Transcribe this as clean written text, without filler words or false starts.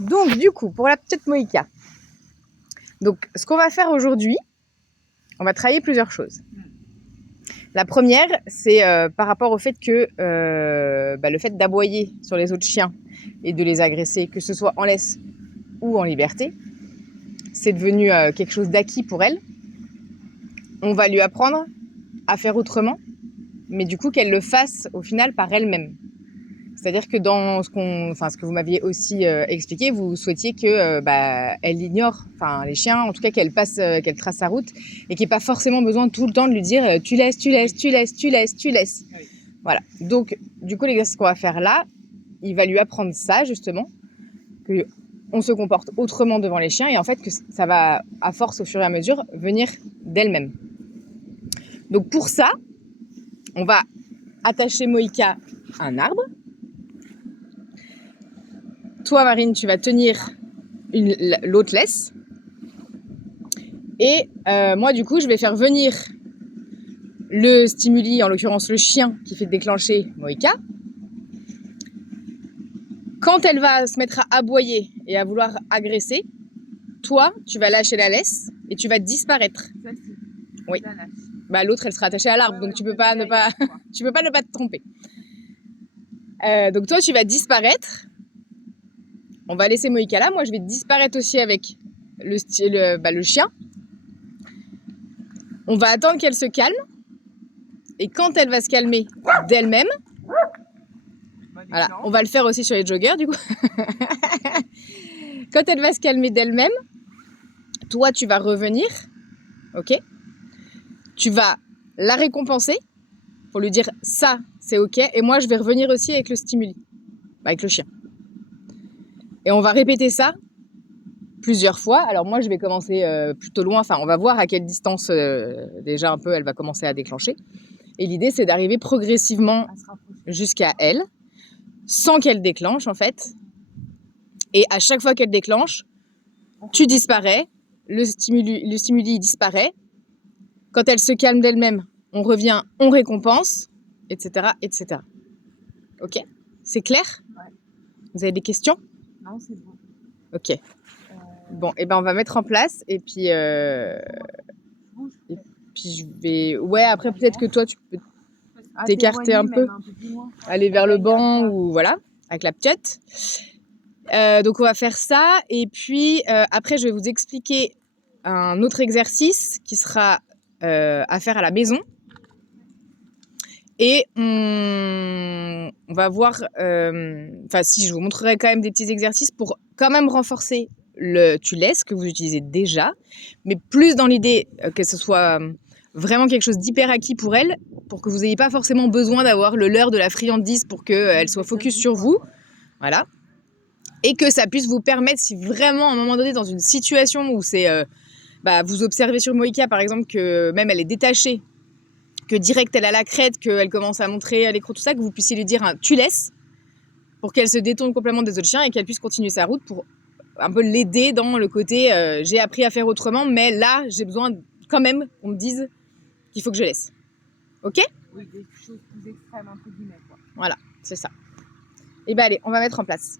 Donc, du coup, pour la petite Moïka, donc, ce qu'on va faire aujourd'hui, on va travailler plusieurs choses. La première, c'est par rapport au fait que le fait d'aboyer sur les autres chiens et de les agresser, que ce soit en laisse ou en liberté, c'est devenu quelque chose d'acquis pour elle. On va lui apprendre à faire autrement, mais du coup qu'elle le fasse au final par elle-même. C'est-à-dire que dans ce que vous m'aviez aussi expliqué, vous souhaitiez que elle ignore, les chiens, en tout cas qu'elle trace sa route et qu'il n'y ait pas forcément besoin tout le temps de lui dire tu laisses. Oui. Voilà. Donc du coup l'exercice qu'on va faire là, il va lui apprendre ça justement, que on se comporte autrement devant les chiens et en fait que ça va à force au fur et à mesure venir d'elle-même. Donc pour ça, on va attacher Moïka à un arbre. Toi, Marine, tu vas tenir l'autre laisse. Et moi, du coup, je vais faire venir le stimuli, en l'occurrence le chien qui fait déclencher Moïka. Quand elle va se mettre à aboyer et à vouloir agresser, toi, tu vas lâcher la laisse et tu vas disparaître. Celle-ci. Oui. L'autre, elle sera attachée à l'arbre, donc tu peux pas ne pas te tromper. Donc toi, tu vas disparaître. On va laisser Moïka là. Moi, je vais disparaître aussi avec le chien. On va attendre qu'elle se calme. Et quand elle va se calmer d'elle-même, voilà, on va le faire aussi sur les joggers du coup. Quand elle va se calmer d'elle-même, toi, tu vas revenir, ok? Tu vas la récompenser pour lui dire ça, c'est ok. Et moi, je vais revenir aussi avec le stimuli, avec le chien. Et on va répéter ça plusieurs fois. Alors moi, je vais commencer plutôt loin. Enfin, on va voir à quelle distance déjà un peu elle va commencer à déclencher. Et l'idée, c'est d'arriver progressivement jusqu'à elle, sans qu'elle déclenche en fait. Et à chaque fois qu'elle déclenche, tu disparais, le stimuli disparaît. Quand elle se calme d'elle-même, on revient, on récompense, etc., etc. Ok? C'est clair? Ouais. Vous avez des questions? Non, c'est bon. Ok. Bon, et ben on va mettre en place et puis je vais. Ouais, après peut-être que toi tu peux t'écarter un peu, aller vers le banc ou voilà, avec la petite. Donc on va faire ça et puis après je vais vous expliquer un autre exercice qui sera à faire à la maison et on va voir, si je vous montrerai quand même des petits exercices pour quand même renforcer le tu laisses que vous utilisez déjà, mais plus dans l'idée que ce soit vraiment quelque chose d'hyper acquis pour elle, pour que vous n'ayez pas forcément besoin d'avoir le leurre de la friandise pour qu'elle soit focus sur vous, voilà. Et que ça puisse vous permettre, si vraiment à un moment donné dans une situation où c'est, vous observez sur Moïka par exemple que même elle est détachée, que direct elle a la crête, qu'elle commence à montrer l'écrou, tout ça, que vous puissiez lui dire un tu laisses pour qu'elle se détourne complètement des autres chiens et qu'elle puisse continuer sa route pour un peu l'aider dans le côté j'ai appris à faire autrement, mais là j'ai besoin quand même qu'on me dise qu'il faut que je laisse. Ok? Oui, des choses plus extrêmes, entre guillemets, quoi. Voilà, c'est ça. Et allez, on va mettre en place.